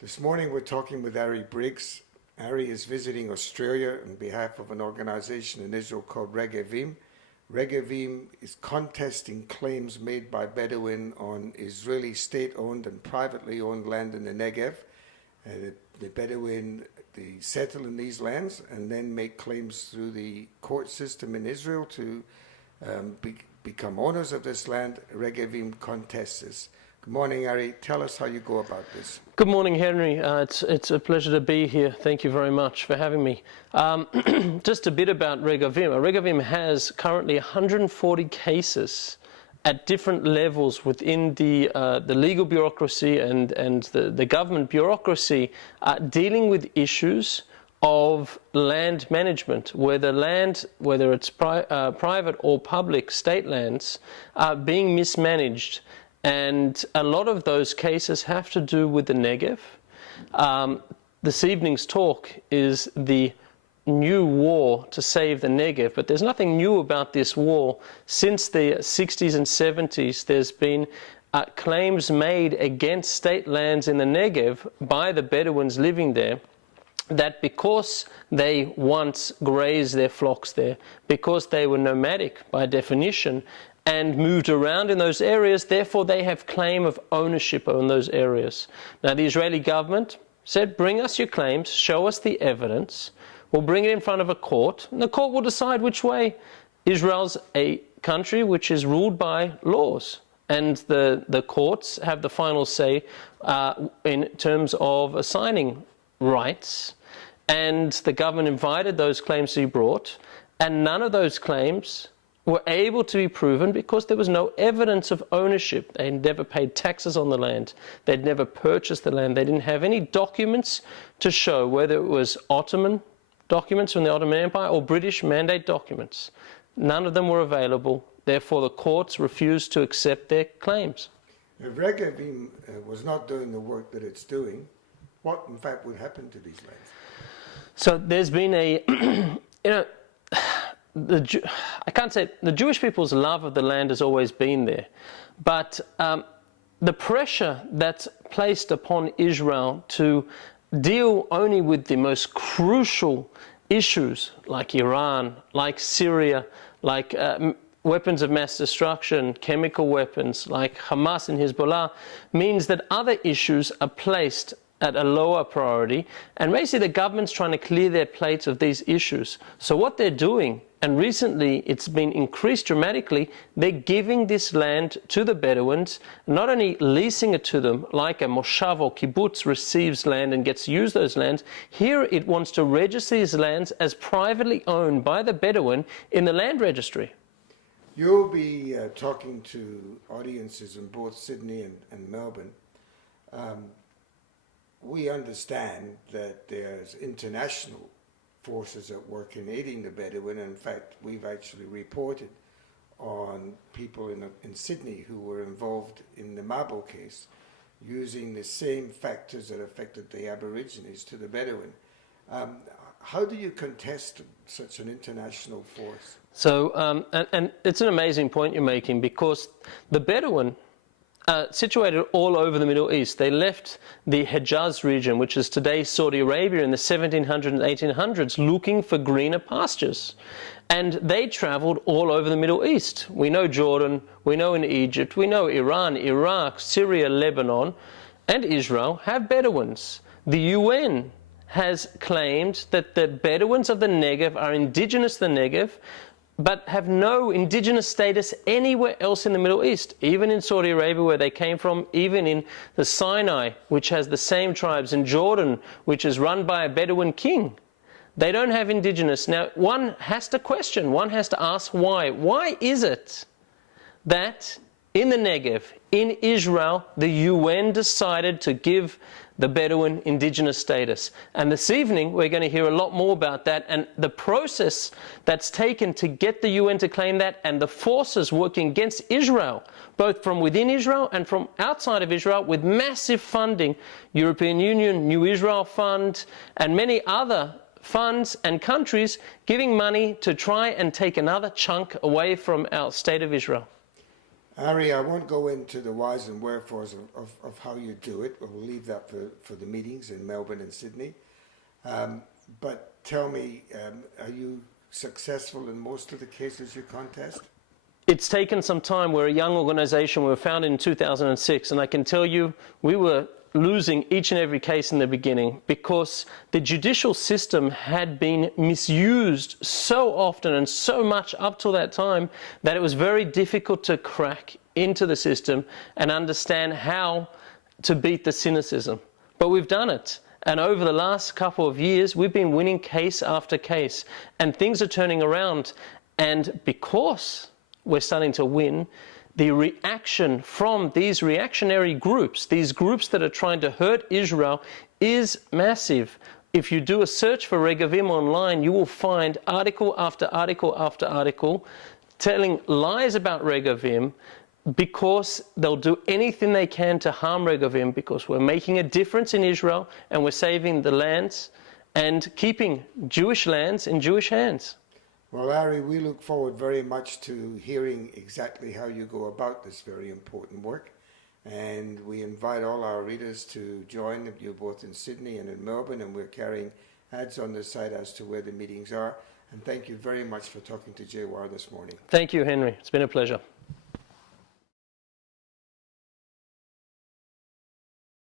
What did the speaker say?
This morning we're talking with Ari Briggs. Ari is visiting Australia on behalf of an organization in Israel called Regavim. Regavim is contesting claims made by Bedouin on Israeli state-owned and privately owned land in the Negev. The Bedouin, they settle in these lands and then make claims through the court system in Israel to become owners of this land. Regavim contests this. Good morning, Ari. Tell us how you go about this. Good morning, Henry. It's a pleasure to be here. Thank you very much for having me. Just a bit about Regavim. Regavim has currently 140 cases at different levels within the legal bureaucracy and the government bureaucracy dealing with issues of land management, where the land, whether it's private or public state lands, are being mismanaged. And a lot of those cases have to do with the Negev. This evening's talk is the new war to save the Negev, but there's nothing new about this war. Since the 60s and 70s, there's been claims made against state lands in the Negev by the Bedouins living there, that because they once grazed their flocks there, because they were nomadic by definition, and moved around in those areas, therefore they have claim of ownership on those areas. Now the Israeli government said, bring us your claims, show us the evidence, we'll bring it in front of a court, and the court will decide which way. Israel's a country which is ruled by laws, and the courts have the final say in terms of assigning rights, and the government invited those claims to be brought, and none of those claims were able to be proven because there was no evidence of ownership. They never paid taxes on the land. They'd never purchased the land. They didn't have any documents to show, whether it was Ottoman documents from the Ottoman Empire or British mandate documents. None of them were available. Therefore, the courts refused to accept their claims. If Regavim was not doing the work that it's doing, what in fact would happen to these lands? So there's been a, I can't say the Jewish people's love of the land has always been there, but the pressure that's placed upon Israel to deal only with the most crucial issues like Iran, like Syria, like weapons of mass destruction, chemical weapons like Hamas and Hezbollah, means that other issues are placed at a lower priority, and basically the government's trying to clear their plates of these issues. So what they're doing, and recently it's been increased dramatically, they're giving this land to the Bedouins, not only leasing it to them like a moshav or kibbutz receives land and gets to use those lands. Here it wants to register these lands as privately owned by the Bedouin in the land registry. You'll be talking to audiences in both Sydney and Melbourne. We understand that there's international forces at work in aiding the Bedouin. In fact, we've actually reported on people in Sydney who were involved in the Mabo case, using the same factors that affected the Aborigines to the Bedouin. How do you contest such an international force? So, and it's an amazing point you're making, because the Bedouin, situated all over the Middle East. They left the Hejaz region, which is today Saudi Arabia, in the 1700s and 1800s, looking for greener pastures. And they traveled all over the Middle East. We know Jordan, we know in Egypt, we know Iran, Iraq, Syria, Lebanon, and Israel have Bedouins. The UN has claimed that the Bedouins of the Negev are indigenous to the Negev, but have no indigenous status anywhere else in the Middle East, even in Saudi Arabia where they came from, even in the Sinai, which has the same tribes, in Jordan, which is run by a Bedouin king. They don't have indigenous. Now, one has to question, one has to ask why. Why is it that in the Negev, in Israel, the UN decided to give the Bedouin indigenous status? And this evening we're going to hear a lot more about that, and the process that's taken to get the UN to claim that, and the forces working against Israel, both from within Israel and from outside of Israel, with massive funding, European Union, New Israel Fund, and many other funds and countries giving money to try and take another chunk away from our state of Israel. Ari, I won't go into the whys and wherefores of how you do it. We'll leave that for the meetings in Melbourne and Sydney. But tell me, are you successful in most of the cases you contest? It's taken some time. We're a young organization. We were founded in 2006, and I can tell you we were losing each and every case in the beginning because the judicial system had been misused so often and so much up till that time that it was very difficult to crack into the system and understand how to beat the cynicism. But we've done it. And over the last couple of years, we've been winning case after case, and things are turning around. And because we're starting to win, the reaction from these reactionary groups, these groups that are trying to hurt Israel, is massive. If you do a search for Regavim online, you will find article after article after article telling lies about Regavim because they'll do anything they can to harm Regavim, because we're making a difference in Israel and we're saving the lands and keeping Jewish lands in Jewish hands. Well, Ari, we look forward very much to hearing exactly how you go about this very important work. And we invite all our readers to join you both in Sydney and in Melbourne. And we're carrying ads on the site as to where the meetings are. And thank you very much for talking to JWR this morning. Thank you, Henry. It's been a pleasure.